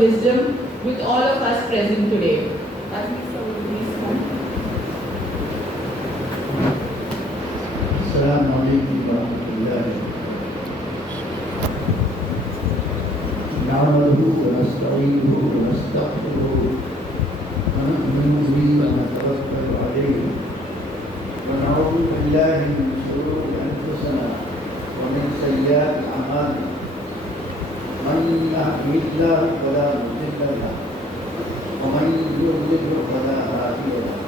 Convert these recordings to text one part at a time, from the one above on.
wisdom with all of us present today. السلام عليكم ورحمة الله نعمده ونستعينه ونستغفره ونؤمن به ونتوكل عليه ونعوذ بالله من شرور أنفسنا ومن سيئات أعمالنا من يهده الله فلا مضل له ومن يضلل فلا هادي له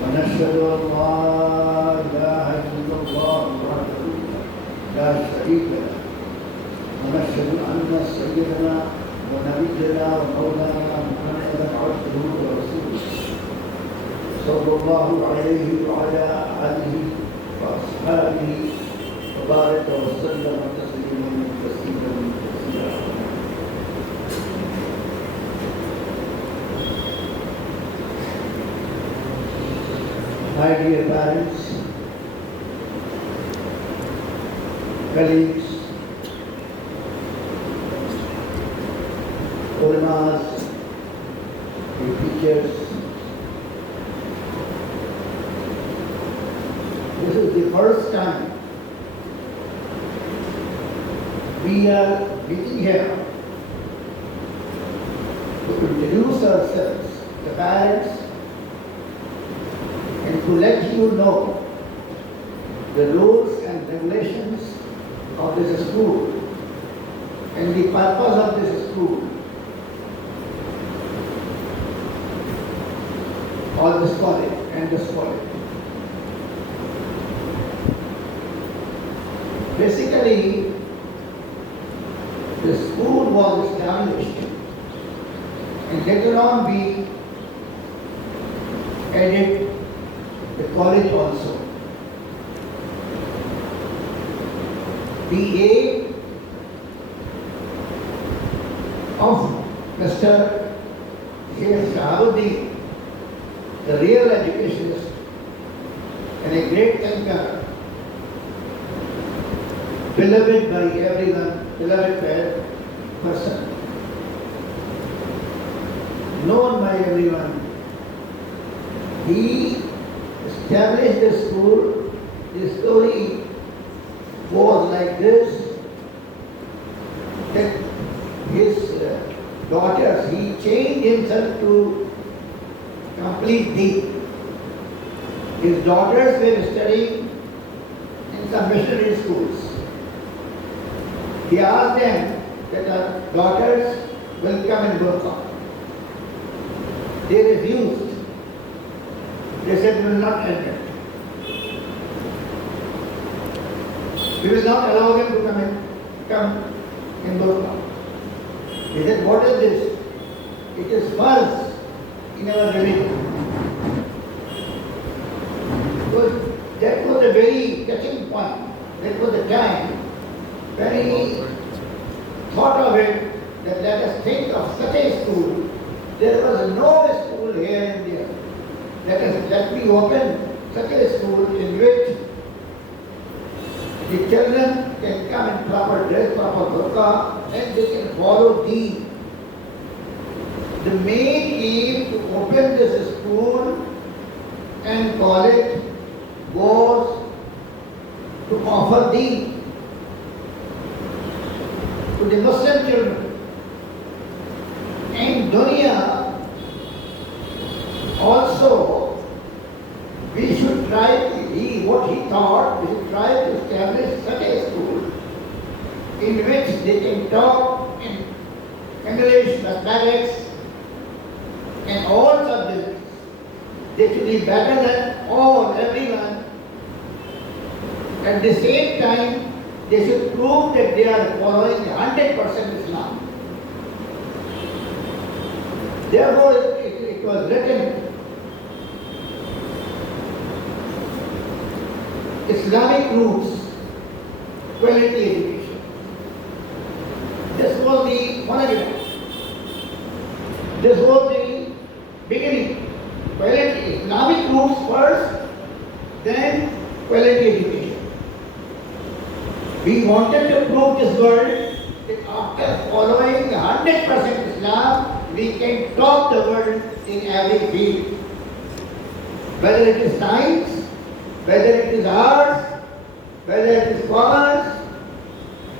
ونشهد أن لا إله إلا الله وحده لا شريك له ونشهد أن سيدنا ونبينا ومولانا محمدا عبده ورسوله صلى الله عليه وعلى آله وأصحابه وبارك وسلم تسليما كثيرا كثيرا. My dear parents, colleagues, ulamas, teachers, this is the first time we are meeting here to introduce ourselves, the parents, and to let you know the rules and regulations of this school and the purpose of this school or this college and this college. Basically, the school was established and later on we added the college also. The aim of Mr. Sheikh Shahabuddin, the real educationist and a great thinker, beloved by everyone, beloved person, known by everyone. He established the school. The story was like this, that his daughters, he changed himself to complete deen. His daughters were studying in some missionary schools. He asked them that our daughters will come and work on. They refused. They said, we will not enter. We will not allow them to come in Burqa. He said, what is this? It is false in our religion. Because that was a very touching point. That was the time when he thought of it, that let us think of such a school. There was no school here in India. Let me open such a school in which the children can come in proper dress, proper burqa, and they can follow deen. The main aim to open this school and college was to offer deen to the Muslim children. And dunya also, we should try, what he thought, we should try to establish such a school in which they can talk in English, mathematics, and all subjects. They should be better than everyone. At the same time, they should prove that they are following 100% Islam. Therefore, it was written, Islamic roots, quality education. This was the monogram. This was the beginning. Quality, Islamic roots first, then quality education. We wanted to prove this world that after following 100% Islam, we can top the world in every field. Whether it is science, whether it is arts, whether it is commerce,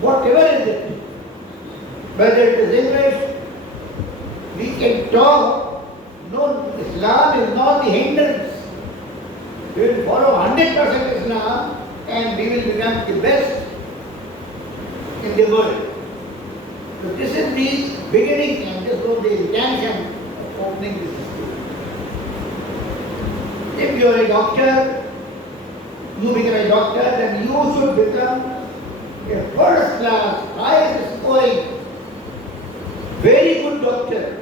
whatever is it, whether it is English, we can talk. No, Islam is not the hindrance. We will follow 100% Islam and we will become the best in the world. So this is the beginning and this was the intention of opening this school. If you are a doctor, you become a doctor, then you should become a first class, highest scoring, very good doctor.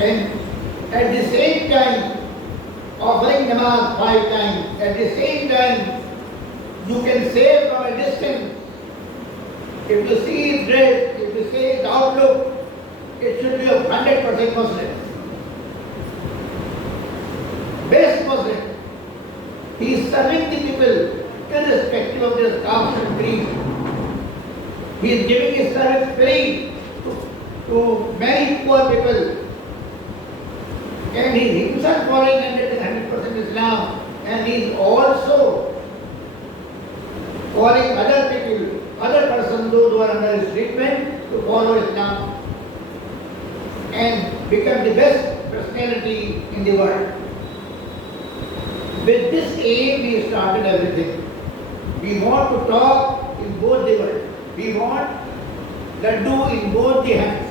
And at the same time, offering namaz 5 times, at the same time, you can say from a distance, if you see his dress, if you see his outlook, it should be of 100% Muslim. Best Muslim. He is serving the people irrespective of their caste and creed. He is giving his service free to many poor people. And he is himself following 100% Islam. And he is also calling other people, other persons, those who are under his treatment, to follow Islam and become the best personality in the world. With this aim, we started everything. We want to talk in both the world. We want laddu in both the hands.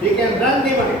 We can run the world,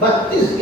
32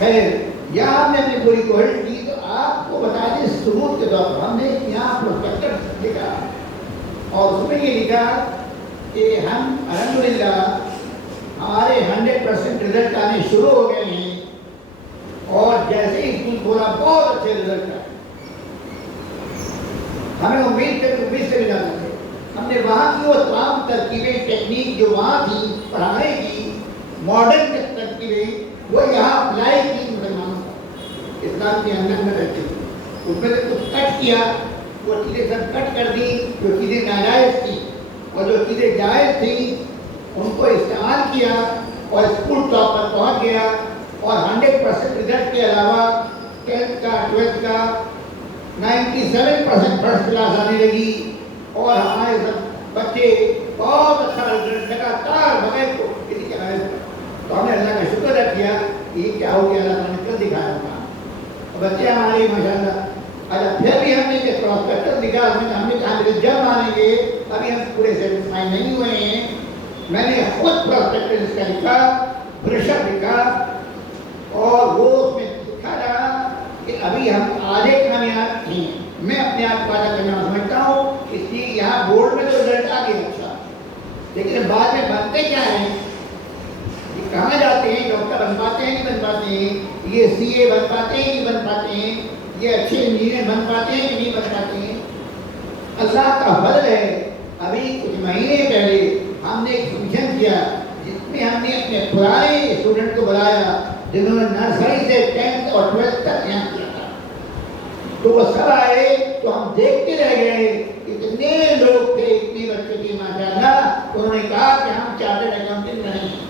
خیر یہاں ہم نے اپنی پوری کوشش کی تو آپ کو بتا دیں ثبوت کے طور پر ہم نے یہاں پروسپیکٹس لکھا اور اس میں یہ لکھا کہ ہم الحمدللہ ہمارے 100% رزلٹ آنے شروع ہو گئے ہیں اور جیسے ہی اسکول کھولا بہت اچھے رزلٹ آئے. ہمیں امید سے بھی جانا تھے. ہم نے وہاں کی وہ تمام ترکیبیں ٹیکنیک جو وہاں تھی پڑھانے کی ماڈرن ترکیبیں وہ یہاں اپلائی کی مسلمانوں کو اسلام کے اندر میں رہتے تھے. اس میں سے کچھ کٹ کیا وہ چیزیں سب کٹ کر دی جو چیزیں ناجائز تھیں اور جو چیزیں جائز تھیں ان کو استعمال کیا اور اسکول ٹاپ پر پہنچ گیا اور 100% رزلٹ کے علاوہ 10th کا 12th کا 97% فرسٹ کلاس آنے لگی اور ہمارے سب بچے بہت اچھا رزلٹ لگاتار بغیر کو کسی کے آئے. تو ہم نے اللہ کا شکر ادا کیا کہ یہ کیا ہو گیا اللہ نے کل دکھایا تھا اور بچے ہمارے ماشاء اللہ. اچھا پھر بھی ہم نے کہ پروسپیکٹس لکھا ہم نے کہا کہ جب مانیں گے ابھی ہم پورے سیٹسفائی نہیں ہوئے ہیں. میں نے خود پروسپیکٹس کا لکھا بریشر لکھا اور وہ اس میں لکھا رہا کہ ابھی ہم آدھے کامیاب ہیں. میں اپنے آپ کو وعدہ کرنا سمجھتا ہوں اس لیے یہاں بورڈ میں تو رزلٹ آ گیا اچھا لیکن بعد میں بنتے کیا ہیں یہ کہاں جاتے ہیں ڈاکٹر بن پاتے ہیں نہیں بن پاتے ہیں یہ سی اے بن پاتے ہیں نہیں بن پاتے ہیں یہ اچھے انجینئر بن پاتے ہیں کہ نہیں بن پاتے ہیں. اللہ کا فضل ہے. ابھی کچھ مہینے پہلے ہم نے ایک فنکشن کیا جس میں ہم نے اپنے پرانے اسٹوڈنٹ کو بلایا جنہوں نے نرسری سے 10th اور 12th تک یہاں کیا تھا. تو وہ سب آئے تو ہم دیکھتے رہ گئے اتنے لوگ تھے اتنے بچے تھے ماشاء اللہ. انہوں نے کہا کہ ہم چارٹرڈ اکاؤنٹنٹ نہیں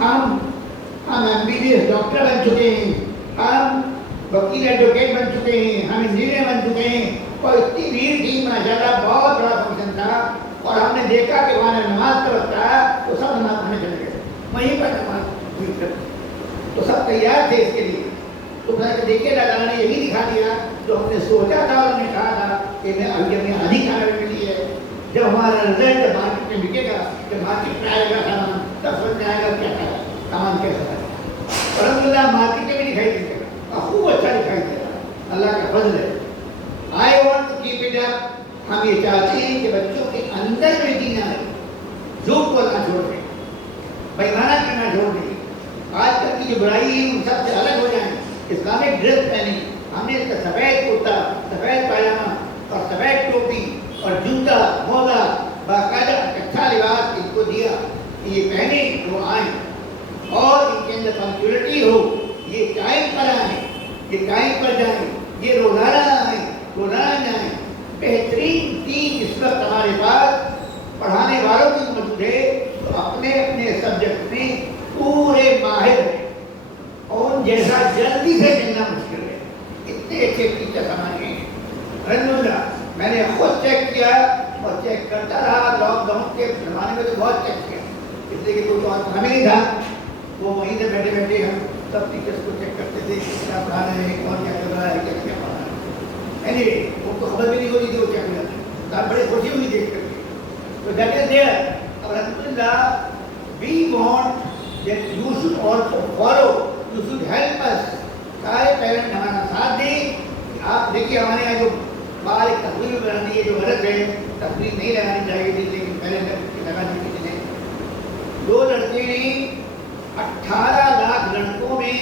ہم M B B S doctor بن چکے ہیں ہم وکیل ایڈوکیٹ بن چکے ہیں ہم انجینئر بن چکے ہیں. اور اتنی بھیڑ تھی ماشاء اللہ بہت بڑا فنکشن تھا اور ہم نے دیکھا کہ وہاں نماز کا وقت آیا تو سب نماز پڑھنے چلے گئے وہیں پر نماز تو سب تیار تھے اس کے لیے. تو دیکھیے اللہ تعالیٰ نے یہی دکھا دیا جو ہم نے سوچا تھا اور ہم نے کہا تھا کہ میں ابھی اپنی آدھی کامیابی ملی ہے. جب ہمارا رزلٹ مارکیٹ میں بکے گا جب مارکیٹ میں آئے گا سامان تب سمجھ میں آئے گا کیا تھا سامان کیسا تھا. الحمد للہ مارکیٹ میں بھی دکھائی دے گا خوب اچھا دکھائی دے گا. اللہ کا فضل ہے. I want to keep it up. ہم یہ چاہتے ہیں کہ بچوں کے اندر میں دین آئے جھوٹ بولنا چھوڑ دیں بےمانہ کرنا چھوڑ دیں. آج کل کی جو برائی ہے ان سب سے الگ ہو جائیں. اسلامک ڈریس پہنی ہم نے سفید کرتا سفید پائجامہ اور سفید ٹوپی اور جوتا موزہ باقاعدہ اچھا لباس ان کو دیا کہ یہ پہنے وہ آئیں اور ان کے اندر پنکچولیٹی ہو. یہ ٹائم پر آئیں یہ ٹائم پر جائیں یہ روزانہ آئیں روزانہ جائیں. بہترین ٹیم اس وقت ہمارے پاس پڑھانے والوں کی موجود ہے تو اپنے اپنے سبجیکٹ میں پورے ماہر ہیں اور ان جیسا جلدی سے ملنا مشکل ہے. اتنے اچھے ٹیچر ہمارے ہیں الحمدللہ. میں نے خود چیک کیا اور چیک کرتا رہا. لاک ڈاؤن کے زمانے میں تو بہت چیک کیا اس لیے کہ کوئی تو ہمیں نہیں تھا. وہ وہیں سے بیٹھے بیٹھے ہم سب ٹیچرس کو چیک کرتے تھے کیا پڑھا رہے ہیں کون کیا کر رہا ہے کیا پڑھا رہا ہے. اینی ان کو خبر بھی نہیں ہوتی تھی وہ کیا کر رہا تھا. بڑی خوشی ہوئی دیکھ کر کے. تو دیٹ از دیئر. اب الحمدللہ we want that you should also follow you should help us. سارے پیرنٹ ہمارا ساتھ دیں. آپ دیکھیے ہمارے یہاں جو باہر ایک تصویر بنانی ہے جو غلط ہے تصویر نہیں لگانی چاہیے تھی لیکن پہلے لگا دی کسی نے. 2 لڑکے نے 18 لاکھ لڑکوں میں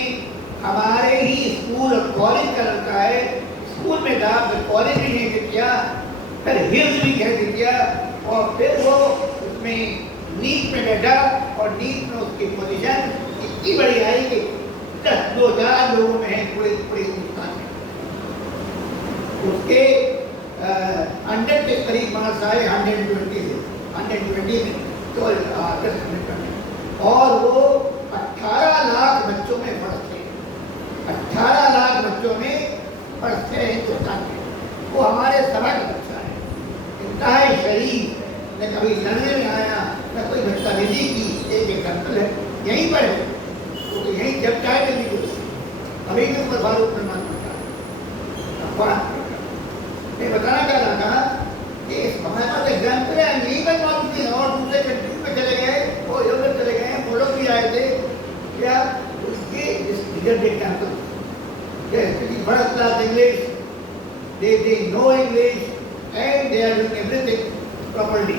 ہمارے ہی اسکول اور کالج کا لڑکا ہے اسکول میں تھا پھر کالج بھی نہیں کیا پھر ہلز بھی کہہ دیا اور پھر وہ اس میں نیٹ میں بیٹھا اور نیٹ میں اس کی پوزیشن اتنی بڑی آئی کہ 10-4 لوگوں میں ہے پورے ہندوستان میں. اس کے 100 کے قریب مارکس آئے 120 میں تو اور وہ 18 لاکھ بچوں میں فرسٹ تھے. 18 لاکھ بچوں میں فرسٹ تھے ہندوستان میں. وہ ہمارے سبا کا بچہ ہے انتہائی شریف نہ کبھی لڑنے میں آیا نہ کوئی بدتمیزی کی. ایک ایگزامپل ہے یہیں پر ہے تو یہیں جب چاہے جلدی کوشش ابھی بھی اوپر فاروق میں مان پڑتا. میں بتانا چاہ رہا تھا کہ ہمارے پاس ایگزامپل ہے یہیں پر موجود تھی اور دوسرے کنٹری میں چلے گئے وہ ادھر چلے گئے وہ لوگ بھی آئے تھے Either they cancel. They are speaking first class English, they know English, and they are doing everything properly.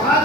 5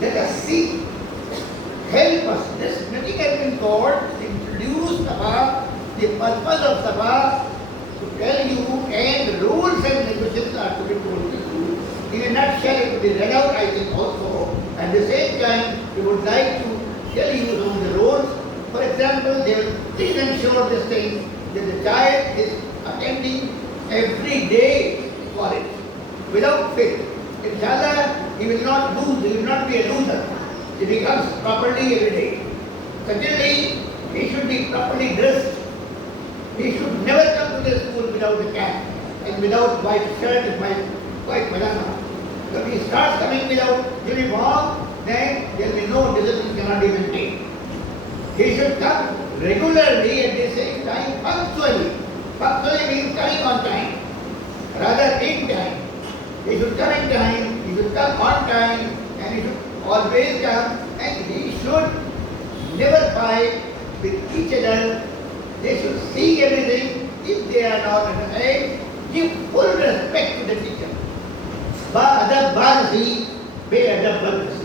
let us see, help us. This meeting has been called to introduce Sabha, the purpose of Sabha, to tell you, and the rules and regulations are to be told to you. In a nutshell, it will be read out, I think, also. At the same time, we would like to tell you some of the rules. For example, they will please ensure this thing that the child is attending every day college without fail. Inshallah, he will not lose, he will not be a loser. He becomes properly every day. Secondly, he should be properly dressed. He should never come to the school without a cap and without white shirt and white pajama. If he starts coming without uniform, then there will be no discipline cannot be maintained. He should come regularly at the same time punctually. Punctually means coming on time, rather in time. He should come in time, he should come on time, and he should always come, and he should never fight with each other. They should see everything. If they are not understand, give full respect to the teacher. Ba-adab ba-nasi, be-adab ba-nasi.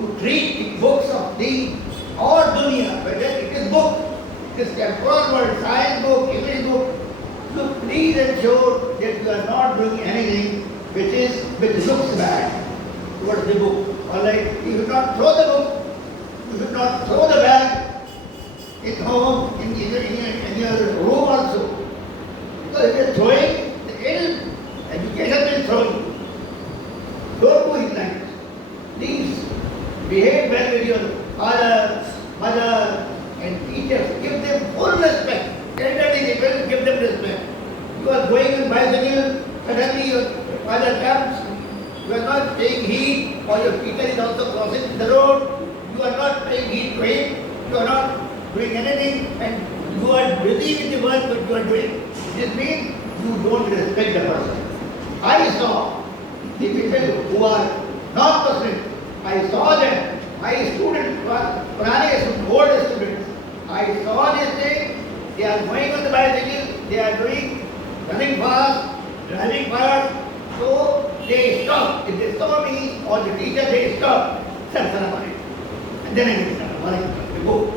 to treat the books of the or dunya, whether it is book, it is temporal world, science book, English book, so please ensure that you are not doing anything which looks bad towards the book. Alright, you should not throw the book, you should not throw the bag at home, in your room also. Because if you are throwing, the ill education will throw you. Don't do it like this. Please behave well with your father, mother, and teachers. Give them full respect. Elderly people, give them respect. You are going on bicycle, suddenly your father comes. You are not paying heed, or your teacher is also crossing the road. You are not paying heed to him. You are not doing anything, and you are busy with the work that you are doing. This means you don't respect the person. I saw the people who are not Muslims. I saw them. My students, Purane students, old students. I saw this thing. They are going on the bicycle. They are running fast, driving fast. So they stop. If they saw me or the teacher, they stop. Sir, salam alaikum. And then I get salam alaikum. They go.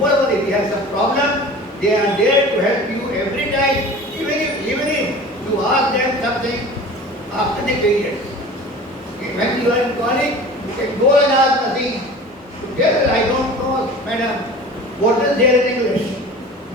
moreover if you have some problem they are there to help you every time even if you ask them something after the periods okay, when you are in college you can go and ask nothing to tell I don't know madam what is there in English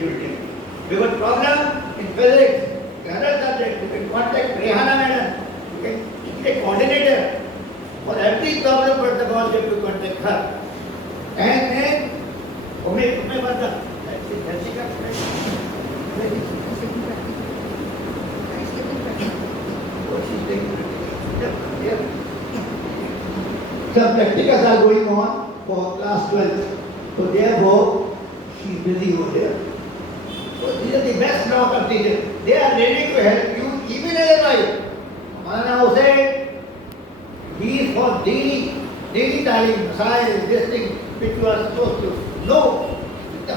you we got problem in physics another subject you can contact Rehana madam you can get a coordinator for every problem but the God have to contact her and then Ume Banda that's it some practicals are going on for class 12 so therefore she is busy over there so these are the best long-term teachers they are ready to help you even in your life Maulana Hussain he is for daily talim, science, this thing which you are supposed to know. The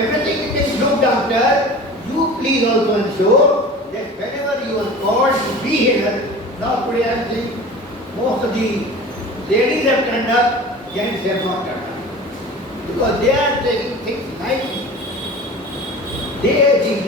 everything is looked after you please also ensure that whenever you are called to be here now today I am saying most of the ladies have turned up gents have not turned up because they are taking things lightly the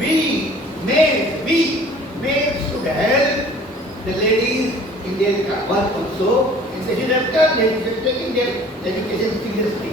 we males should help the ladies in their work also and they should have done they should take their education seriously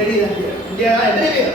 ladies are there they are everywhere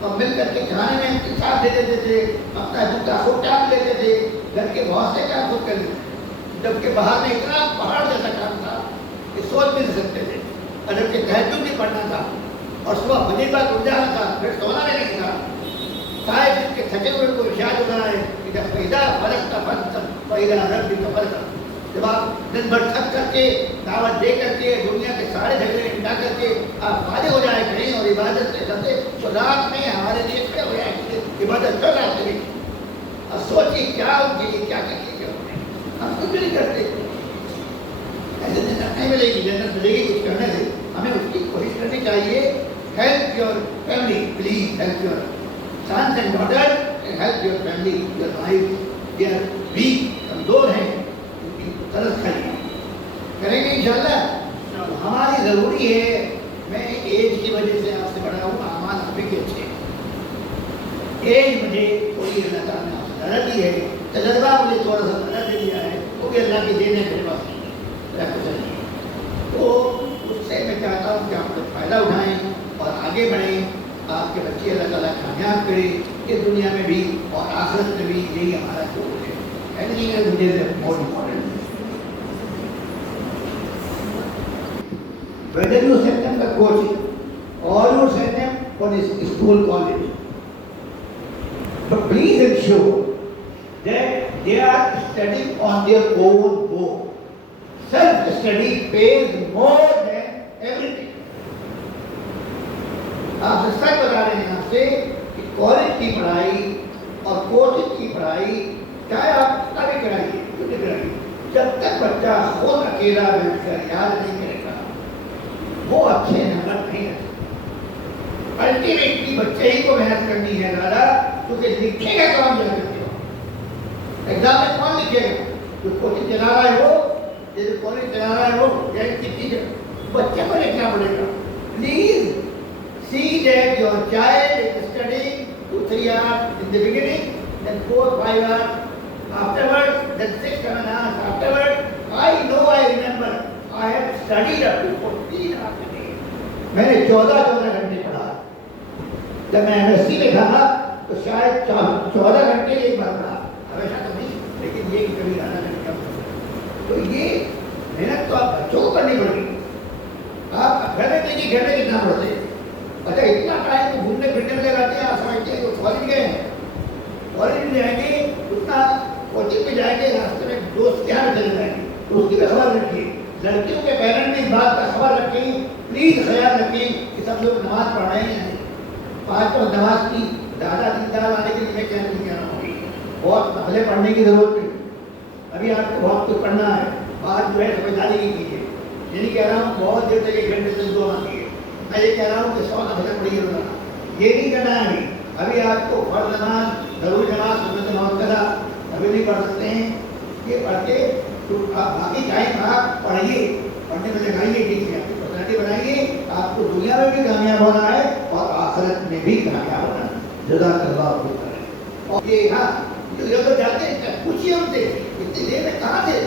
اور مل کر کے کھانے میں ان کے ساتھ دے دیتے تھے, اپنا جوتا خود ٹانگ لیتے تھے, گھر کے بہت سے کام خود کر لیتے تھے, جبکہ باہر میں اتنا پہاڑ جیسا کام تھا کہ سوچ بھی نہیں سکتے تھے. اگر کہ تہجد بھی پڑھنا تھا اور صبح فجر بعد اٹھ جانا تھا, پھر سونا بھی نہیں تھا. شاید جس کے تھکے ہوئے کو ارشاد ہو رہا ہے کہ جب پیدا فرق کا فرق پیدا رب بھی کا فرق, جب آپ دن بھر تھک کر کے دعوت دے کر کے دنیا کے سارے جھگڑے مٹا کر کے آپ فارغ ہو جائے کریں اور عبادت سے کرتے, تو رات میں ہمارے لیے کھڑے ہو جائے کہ عبادت کر رہا کریں. اور سوچیے کیا ان کے لیے کیا کریں گے, ہم کچھ نہیں کرتے. ایسے جنت نہیں ملے گی, جنت ملے گی کچھ کرنے سے. ہمیں اس کی کوشش کرنی چاہیے. Help your family, please help your sons and daughters, and help your family, your wives. They are weak, کمزور ہیں, ان کی طرف کھڑی کریں گے انشاءاللہ. ہماری ضروری ہے, میں ایج کی وجہ سے آپ سے بڑا ہوں, اعمال آپ کے اچھے ہیں. ایج مجھے کوئی اللہ تعالیٰ نے آپ سے زیادہ دی ہے, تجربہ مجھے تھوڑا سا زیادہ دے دیا ہے, وہ بھی اللہ کی دین ہے, میرے پاس نہیں. تو اس سے میں چاہتا ہوں کہ آپ لوگ فائدہ اٹھائیں اور آگے بڑھیں. آپ کے بچے اللہ تعالیٰ کامیاب کرے اس دنیا میں بھی اور آخرت میں بھی. یہی ہمارا گول ہے. ایوری از مجھے more important. whether you send them the coaching or you send them for this school college, but please ensure that they are studying on their own go. Self study pays more than everything. آپ سے سچ بتا رہے ہیں آپ سے کہ college کی پڑھائی اور کوچنگ کی پڑھائی چاہے آپ کبھی کرائیے, کیوں نہیں کرائیے, جب تک بچہ خود اکیلا بیٹھ کر یاد نہیں کرے گا وہ اچھے نمبر نہیں رکھے. الٹیمیٹلی بچے ہی کو محنت کرنی ہے زیادہ, کیونکہ لکھے گا کون جا کر ایگزام میں کون لکھے گا, جو کوچنگ چلا رہا ہے وہ, جو کالج چلا رہا ہے وہ, یا ان کی ٹیچر, بچے کو لکھنا پڑے گا. Please see that your child is studying 2-3 hours in the beginning, then 4-5 hours afterwards, then 6-7 hours afterwards. I know, I remember, I have studied up to 14 hours a day. میں نے 14 گھنٹے پڑھا. جب میں MSc میں تھا تو شاید 14 گھنٹے ایک بار پڑھا, ہمیشہ تو نہیں, لیکن یہ کہ کبھی آدھا گھنٹہ پڑھا. تو یہ محنت تو آپ بچوں کو کرنی پڑے گی. آپ گھر میں دیکھیے گھر میں کتنا پڑھتے ہیں. اچھا اتنا ٹائم تو گھومنے پھرنے میں لگاتے ہیں, آپ سمجھتے ہیں کہ کالج گئے ہیں, کالج میں جائیں گے اتنا کوچنگ میں جائیں گے, راستے میں دوست کیا میں چلے جائیں گے, تو اس کی بھی خبر رکھیے. لڑکیوں کے پیرنٹ بھی اس بات کا خبر رکھیں, پلیز خیال رکھیں کہ سب لوگ نماز پڑھ رہے ہیں. 5 وقت نماز کی زیادہ دیندار آنے کے لیے میں کیا نہیں کہہ رہا ہوں, بہت نفلیں پڑھنے کی ضرورت نہیں. ابھی آپ کو بہت کچھ پڑھنا ہے, بات جو ہے سمجھداری کی کیجیے. یہ نہیں کہہ رہا ہوں بہت دیر تک 1 گھنٹے سے 2 آتی ہے, میں یہ کہہ رہا ہوں کہ 100 نفلیں پڑھیے روزانہ. یہ نہیں کرنا ہے. ابھی آپ کو فرض نماز, ضروری نماز, سنت موقدہ ابھی نہیں پڑھ سکتے ہیں. یہ پڑھ کے تو آپ باقی ٹائم آپ پڑھیے, پڑھنے میں لگائیے, ٹھیک ہے, آپ کی پرسنالٹی بنائیے. آپ کو دنیا میں بھی کامیاب ہونا ہے اور آخرت میں بھی کامیاب ہونا ہے. جزاک اللہ خیر. اور یہ ہاں جو لوگ جاتے ہیں پوچھیے ان سے, اتنی دیر میں کہاں تھے,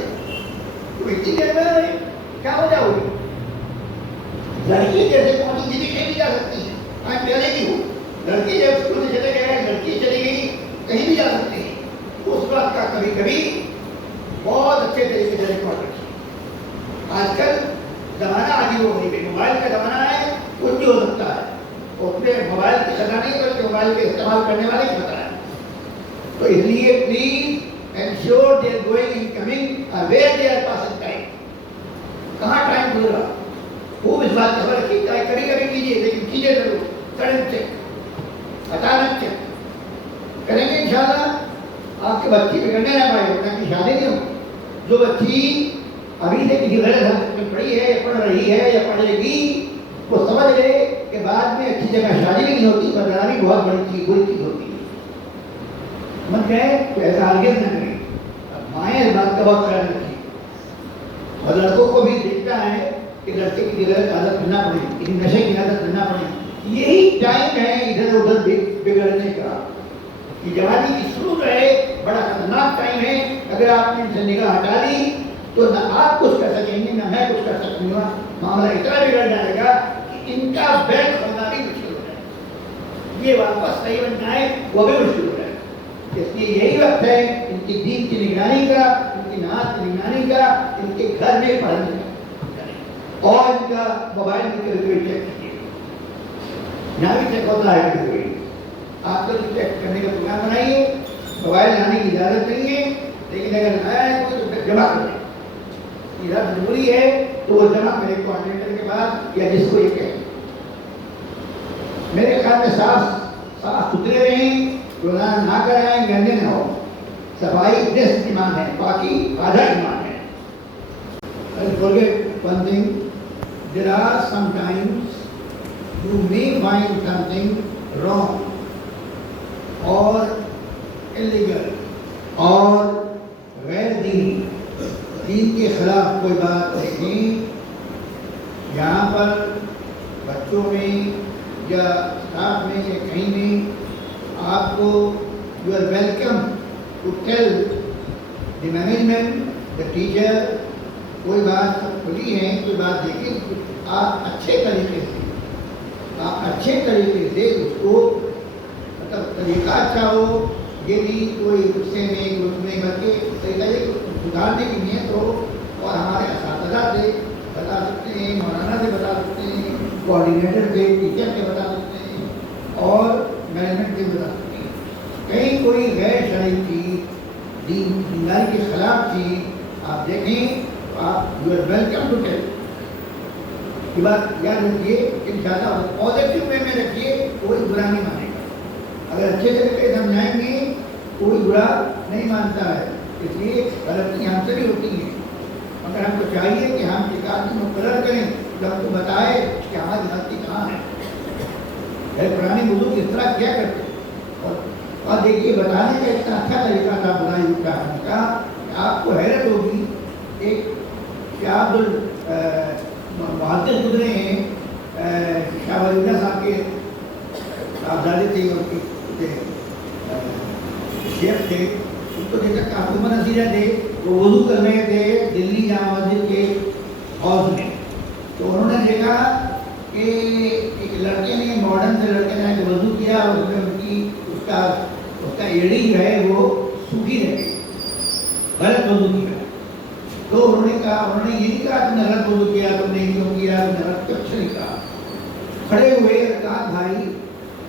تو اتنی دیر میں کیا وجہ ہوئی. لڑکی جیسے پہنچی دیدی کہیں بھی جا سکتی ہے, میں پہلے بھی ہوں. لڑکی جب اسکول سے چلے گئے, لڑکی چلی گئی, کہیں بھی جا سکتی ہے. اس بات کا کبھی کبھی بہت اچھے طریقے سے ریکارڈ رکھیے. آج کل زمانہ آگے ہو گئی, موبائل کا زمانہ ہے, کچھ بھی ہو سکتا ہے. اور پھر موبائل کی سزا نہیں بلکہ موبائل کے استعمال کرنے والے کی پتہ ہے. تو اس لیے please ensure they are going and coming where they are passing time. کہاں ٹائم گزرا وہ اس بات خبر رکھیے. کبھی کبھی کیجیے, لیکن کیجیے ضرور. سڈن چیک, اچانک چیک کریں گے انشاءاللہ. آپ کے بچی بگڑنے نہ پائے, ان کی شادی نہیں ہو. جو بچی ابھی سے کسی غلط حالت میں پڑھی ہے یا پڑھ رہی ہے یا پڑھے گی, وہ سمجھ لے کہ بعد میں اچھی جگہ شادی بھی نہیں ہوتی, بدنامی بہت بڑی چیز, بری چیز ہوتی ہے. سمجھ گئے, تو ایسا ہرگز نہ کریں. مائیں اس بات کا بہت خیال رکھیں. اور لڑکوں کو بھی دیکھتا ہے کہ لڑکے کی غلط عادت میں نہ پڑے, کسی نشے کی عادت میں نہ پڑے. یہی ٹائم ہے ادھر ادھر بگڑنے کا. یہ جوانی کی شروع جو ہے بڑا خطرناک ٹائم ہے. اگر آپ نے ان سے نگاہ ہٹا لی تو نہ آپ کچھ کر سکیں گے نہ میں کچھ کر سکوں گا. معاملہ اتنا بگڑ جائے گا کہ ان کا بیلٹ کھولنا بھی مشکل ہو جائے گا. یہ واپس صحیح بن جائے وہ بھی مشکل ہو جائے. اس لیے یہی وقت ہے ان کی دین کی نگرانی کا, ان کی نماز کی نگرانی کا, ان کے گھر میں پڑھنے کا, اور ان کا موبائل بھی کبھی کبھی چیک کیجیے. یہاں بھی چیک ہوتا ہے کبھی کبھی. آپ کو چیک کرنے کا پروگرام بنائیے. موبائل لانے کی اجازت نہیں ہے, لیکن اگر لایا ہے تو پھر جمع کر دیں. یہ ضروری ہے تو وہ جمع کرے کوآرڈینیٹر کے بعد یا جس کو یہ کہیں. میرے خیال میں صاف ستھرے رہیں, روزانہ نہ کرائیں, گندے نہ ہو. صفائی نصف ایمان ہے, باقی آدھا ایمان ہے. Forget one thing, there are sometimes you may find something wrong or illegal اور غیر دینی, دین کے خلاف کوئی بات دیکھیں. یہاں پر بچوں میں یا اسٹاف میں یا کہیں بھی آپ کو you are welcome to tell the management, the teacher. کوئی بات کھلی ہے, کوئی بات دیکھیں, آپ اچھے طریقے سے اس کو مطلب طریقہ اچھا ہو. یہ نہیں کوئی غصے میں گھس میں بلکہ طریقہ سدھارنے کی نیت ہو. اور ہمارے اساتذہ سے بتا سکتے ہیں, مولانا سے بتا سکتے ہیں, کوآرڈینیٹر سے, ٹیچر سے بتا سکتے ہیں, اور مینجمنٹ سے بتا سکتے ہیں. کہیں کوئی غیر شرعی چیز, دینداری کے خلاف چیز آپ دیکھیں تو آپ you are welcome to tell. یہ بات یاد رکھیے, انشاءاللہ پازیٹیو وے میں رکھیے, کوئی برا نہیں مانے گا. اگر اچھے طریقے سے سمجھائیں گے کوئی برا نہیں مانتا ہے. اس لیے غلطی ہم سے بھی ہوتی ہیں, مگر ہم کو چاہیے کہ ہم ایک آدمی مقرر کریں جو ہم کو بتائے کہ ہماری غلطی کہاں ہے. پرانے بزرگ اس طرح کیا کرتے, اور دیکھیے بتانے کا اتنا اچھا طریقہ تھا برائی اٹھانے کا کہ آپ کو حیرت ہوگی. ایک شاہ محدث گزرے ہیں, شاہ ولی اللہ صاحب کے صاحبزادے تھے, اور شیخ تھے. ان کو دیکھا کافی عمر نصیرہ تھے, وہ وضو کر رہے تھے دلی جامع مسجد کے ہاؤس میں. تو انہوں نے دیکھا کہ ایک لڑکے نے, ماڈرن سے لڑکے نے وضو کیا, اور اس میں ان کی اس کا ایڑی جو ہے وہ سوکھی رہ گئی, غلط وضو کیا. تو انہوں نے کہا, انہوں نے یہ نہیں کہا تم نے غلط وضو کیا, تم نے کیوں کیا, تم نے غلط کچھ نہیں کہا. کھڑے ہوئے کہا بھائی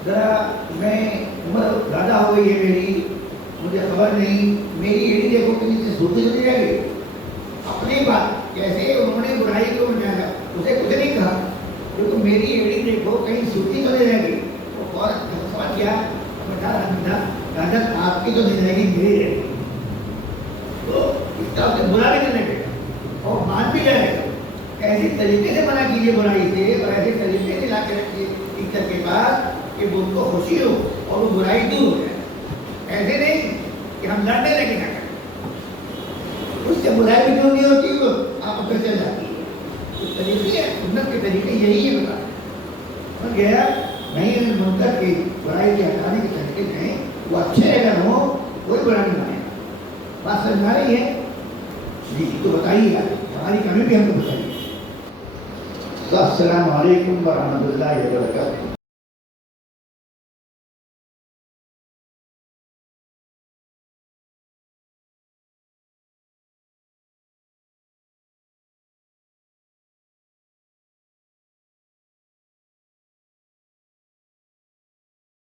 ذرا میں عمر زیادہ ہو گئی ہے میری, مجھے خبر نہیں, میری ایڑی دیکھو کہیں سے سوکھی تو نہیں رہ گئی. اپنی بات کیسے انہوں نے برائی کو بنایا, اسے کچھ نہیں کہا, کیونکہ میری ایڑی دیکھو کہیں سوکھی تو نہیں رہ گئی. وہ فوراً سوال کیا, دادا آپ کی تو نہیں رہ گئی, میری رہ گئی. تو اس طرح سے برا نہیں کرنے گا اور مان بھی جائے گا. ایسے طریقے سے منع کیجیے برائی سے, اور ایسے طریقے سے لا کے رکھیے ٹیچر کے پاس کہ وہ ان کو خوشی ہو اور وہ برائی دور ہو جائے. ایسے نہیں کہ ہم لڑنے لگے نہ کریں, اس سے برائی بھی دور نہیں ہوتی, وہ آپ اپنے چل جاتی ہے. اس طریقے سنت کے طریقے یہی ہے بتا اور گیا نہیں منکر کی برائی کے ہٹانے کے طریقے ہیں وہ اچھے اگر ہوں کوئی برا نہیں مانے. بات سمجھا رہی ہے جی, تو بتائیے گا, ہماری کمی بھی ہم کو بتائیے. السلام علیکم ورحمۃ اللہ وبرکاتہ.